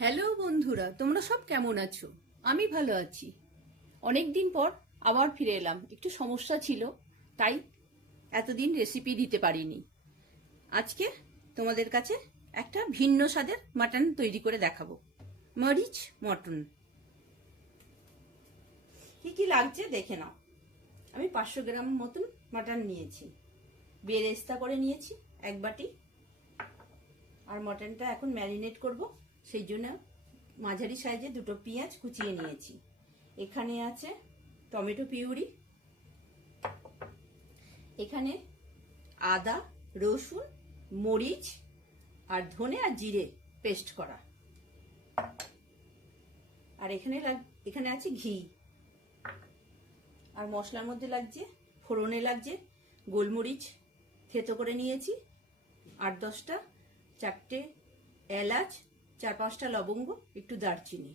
Hello বন্ধুরা, তোমরা সব কেমন আছো? আমি ভালো আছি। অনেক দিন পর আবার ফিরে এলাম। একটু সমস্যা ছিল, তাই এতদিন রেসিপি দিতে পারিনি। আজকে তোমাদের কাছে একটা ভিন্ন স্বাদের মাটন তৈরি করে দেখাবো। মরিচ মটন। কি কি লাগছে দেখে নাও। আমি 500 গ্রাম মতন মাটন নিয়েছি, বেরেস্তা করে নিয়েছি 1 বাটি। আর মটনটা এখন ম্যারিনেট করব, সেই জন্য মাঝারি সাইজে 2টো পেঁয়াজ কুচিয়ে নিয়েছি। এখানে আছে টমেটো পিউরি, এখানে আদা রসুন মরিচ আর ধনে আর জিরে পেস্ট করা। আর এখানে আছে ঘি। আর মশলার মধ্যে লাগছে, ফোড়নে লাগছে গোলমরিচ থেতো করে নিয়েছি, 8-10টা, 4টে এলাচ, 4-5টা লবঙ্গ, একটু দারচিনি,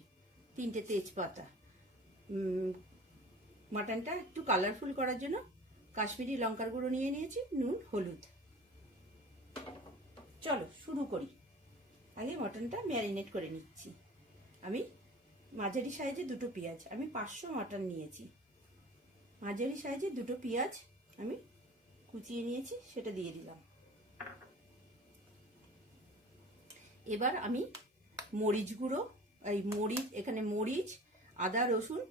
3টে তেজপাতা। মাটনটা একটু কালারফুল করার জন্য কাশ্মীরি লঙ্কার গুঁড়ো নিয়ে নিয়েছি, নুন হলুদ। চলো শুরু করি। আগে মটনটা ম্যারিনেট করে নিচ্ছি। আমি মাঝারি সাইজে 2টো পেঁয়াজ, আমি 500 মটন নিয়েছি। মাঝারি সাইজে 2টো পেঁয়াজ আমি কুচিয়ে নিয়েছি, সেটা দিয়ে দিলাম। এবার আমি মরিচ গুঁড়ো, এখানে মরিচ আদা রসুন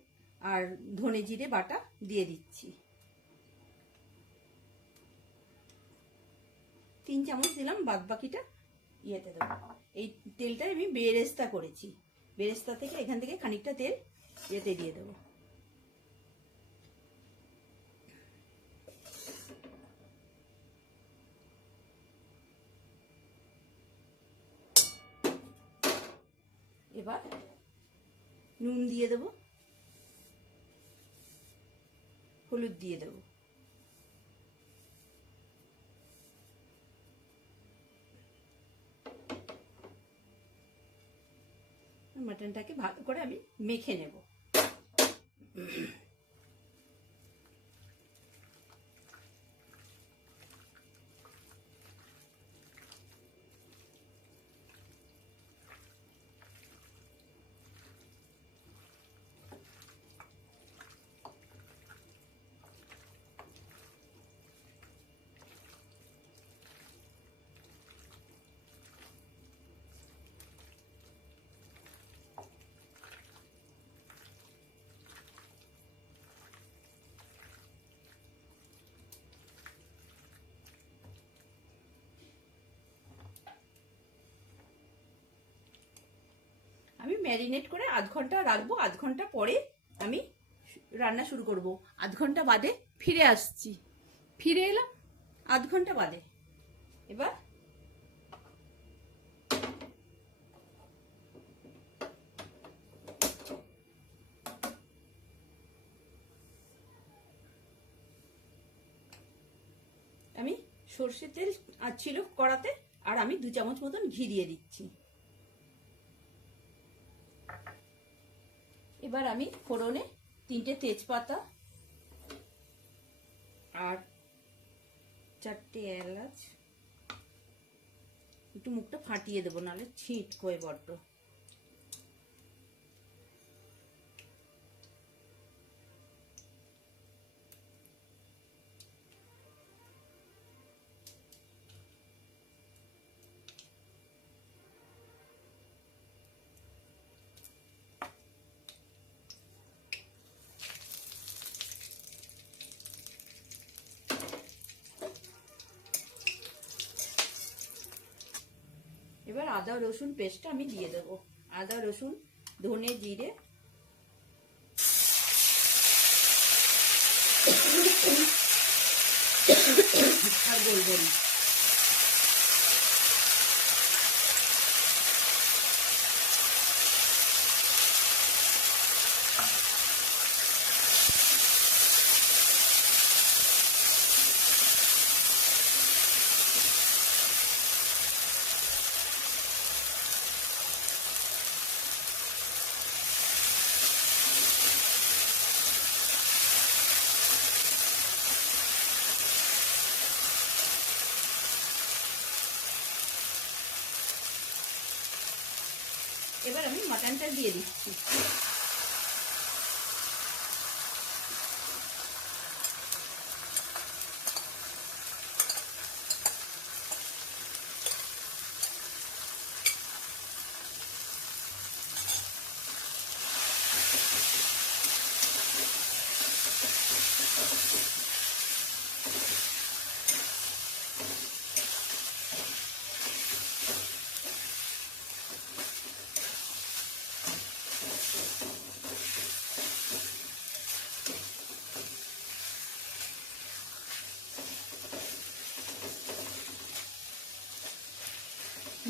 আর ধনে জিরে বাটা দিয়ে দিচ্ছি। 3 চামচ দিলাম, বাদ বাকিটা ইয়েতে দেবো। এই তেলটা আমি বেরেস্তা করেছি, বেরেস্তা থেকে এখান থেকে খানিকটা তেল ইয়েতে দিয়ে দেবো। এবার নুন দিয়ে দেবো, হলুদ দিয়ে দেবো। মাটনটাকে ভালো করে আমি মেখে নেব। আমি ম্যারিনেট করে আধ ঘন্টা রাখবো, আধ ঘন্টা পরে আমি রান্না শুরু করব। আধ ঘন্টা বাদে ফিরে আসছি। ফিরে এলাম আধ ঘন্টা বাদে। এবার আমি সর্ষের তেল ছিল কড়াতে, আর আমি 2 চামচ মতন ঘি দিয়ে দিচ্ছি। এবার আমি ফোড়নে 3টে তেজপাতা আর 4টে এলাচ, একটু মুখটা ফাটিয়ে দেবো, নাহলে ছিটকোয় বড্ড। এবার আদা রসুন পেস্টটা আমি দিয়ে দেবো। আদা রসুন ধনে জিরে আর গোলমরিচ। এবার আমি মাটনটা দিয়ে দিচ্ছি।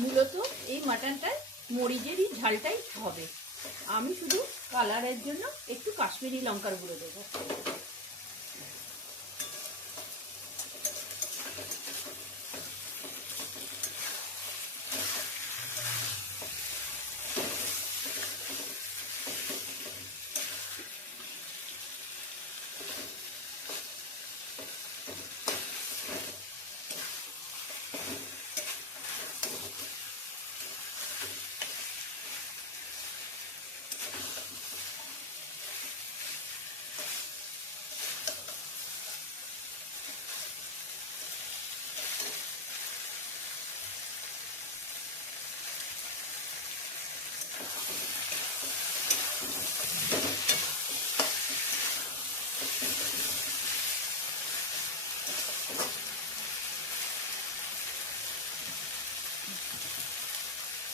মূলত এই মাটনটায় মরিচেরই ঝালটাই হবে। আমি শুধু কালারের জন্য একটু কাশ্মীরি লঙ্কার গুঁড়ো দেবো।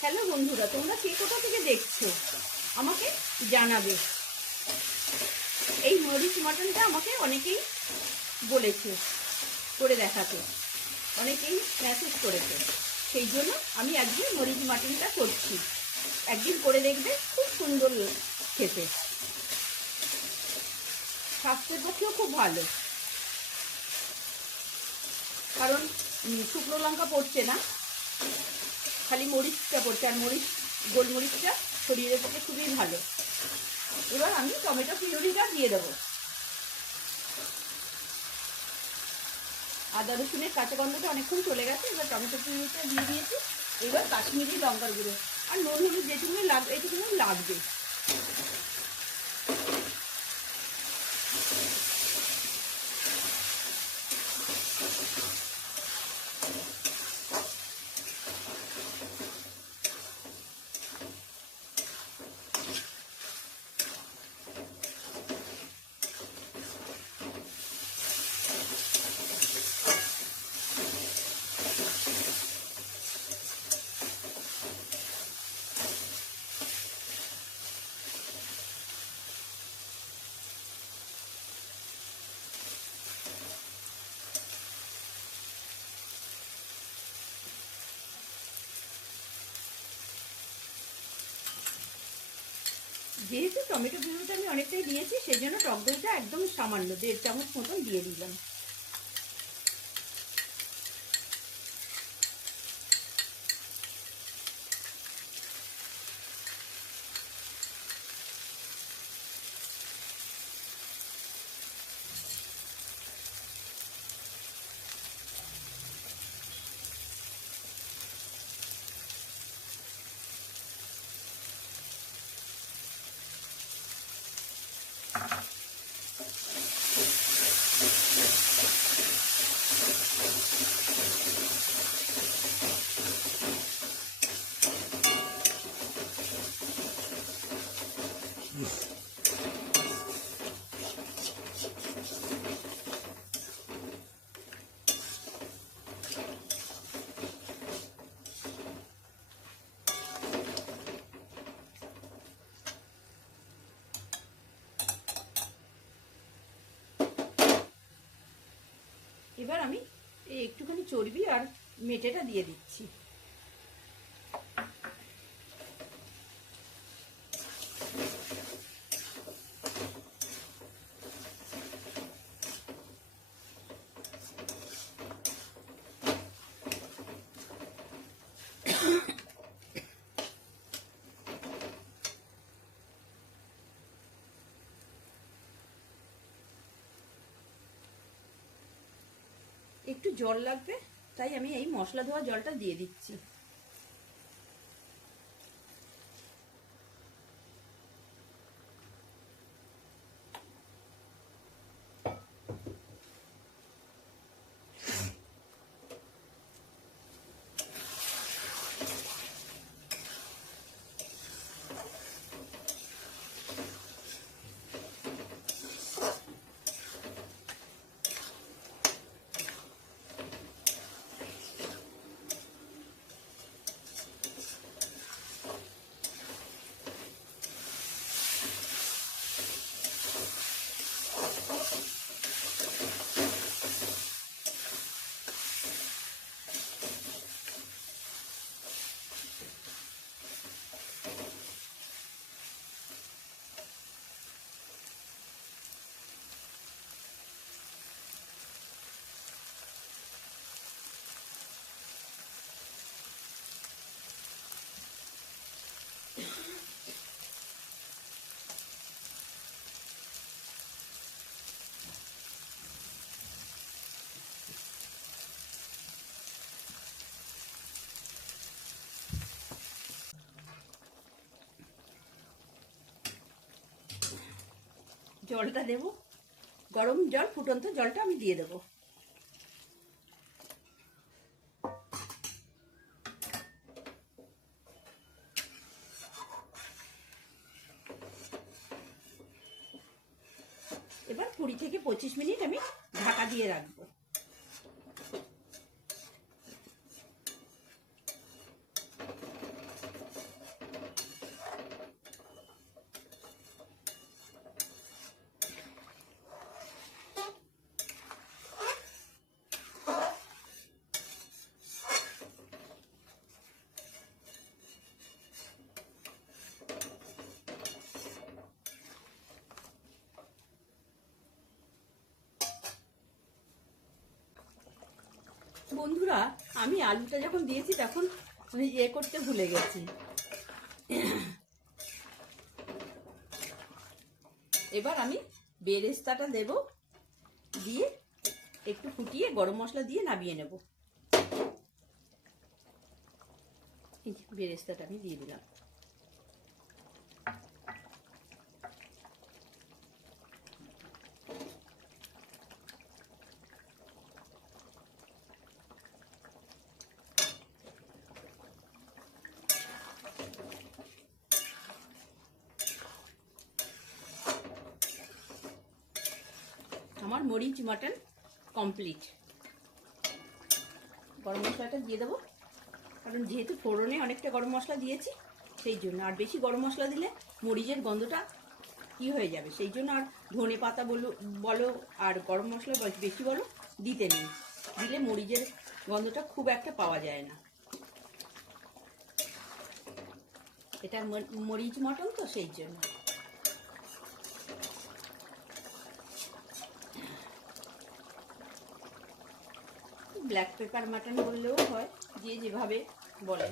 হ্যালো বন্ধুরা, তোমরা কে কোথা থেকে দেখছো আমাকে জানাবে। এই মরিচ মাটনটা আমাকে অনেকেই বলেছে করে দেখাতে, অনেকেই মেসেজ করেছে, সেই জন্য আমি আজকে মরিচ মাটনটা করছি। একদিন করে দেখবে, খুব সুন্দর খেতে, স্বাস্থ্যের পক্ষেও খুব ভালো, কারণ শুকনো লঙ্কা পড়ছে না, খালি মরিচটা পড়ছে, আর গোলমরিচটা শরীরের পক্ষে খুবই ভালো। এবার আমি টমেটো পিউরিটা দিয়ে দেবো। আদা রসুনের কাঁচা গন্ধটা অনেকক্ষণ চলে গেছে। এবার টমেটো পিউরিটা দিয়ে দিয়েছি। এবার কাশ্মীরি লঙ্কার গুঁড়ো আর নুন হলুদ যেটুকুনি লাগবে এটুকুনি লাগবে। যেহেতু টমেটো পিউরিটা আমি অনেকটাই দিয়েছি, সেই জন্য টক দইটা একদম সামান্য 1.5 চামচ মতন দিয়ে দিলাম। এবার আমি একটুখানি চর্বি আর মেটেটা দিয়ে দিচ্ছি। একটু জল লাগবে, তাই আমি এই মশলা ধোয়া জলটা দিয়ে দিচ্ছি। জলটা দেব, গরম জল, ফুটন্ত জলটা আমি দিয়ে দেবো। এবার 20 থেকে 25 মিনিট আমি ঢাকা দিয়ে রাখবো। বন্ধুরা, আমি আলুটা যখন দিয়েছি তখন করতে ভুলে গেছি। এবার আমি বেরেস্তাটা দেব, দিয়ে একটু ফুটিয়ে গরম মশলা দিয়ে নামিয়ে নেব। বেরেস্তাটা আমি দিয়ে দিলাম। আমার মরিচ মাটন কমপ্লিট। গরম মশলাটা দিয়ে দেবো, কারণ যেহেতু ফোড়নে অনেকটা গরম মশলা দিয়েছি সেই জন্য। আর বেশি গরম মশলা দিলে মরিচের গন্ধটা কি হয়ে যাবে, সেই জন্য। আর ধনে পাতা বলো আর গরম মশলা বেশি বলো দিতে নেই, দিলে মরিচের গন্ধটা খুব একটা পাওয়া যায় না। এটা মরিচ মটন তো সেই জন্য। ব্ল্যাক পেপার মাটন বললেও হয়, যে যেভাবে বলে।